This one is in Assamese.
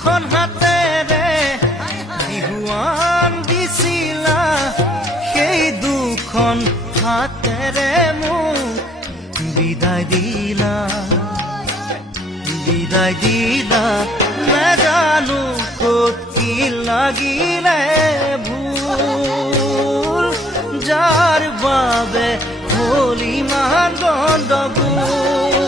দুখন হাতেৰে বিহুৱান দিছিলা সেই দুখন হাতেৰে মোক বিদায় দিলা নাজানো ক'ত কি লাগিলে ভুল যাৰ বাবে হ'ল ইমান গণ্ডগোল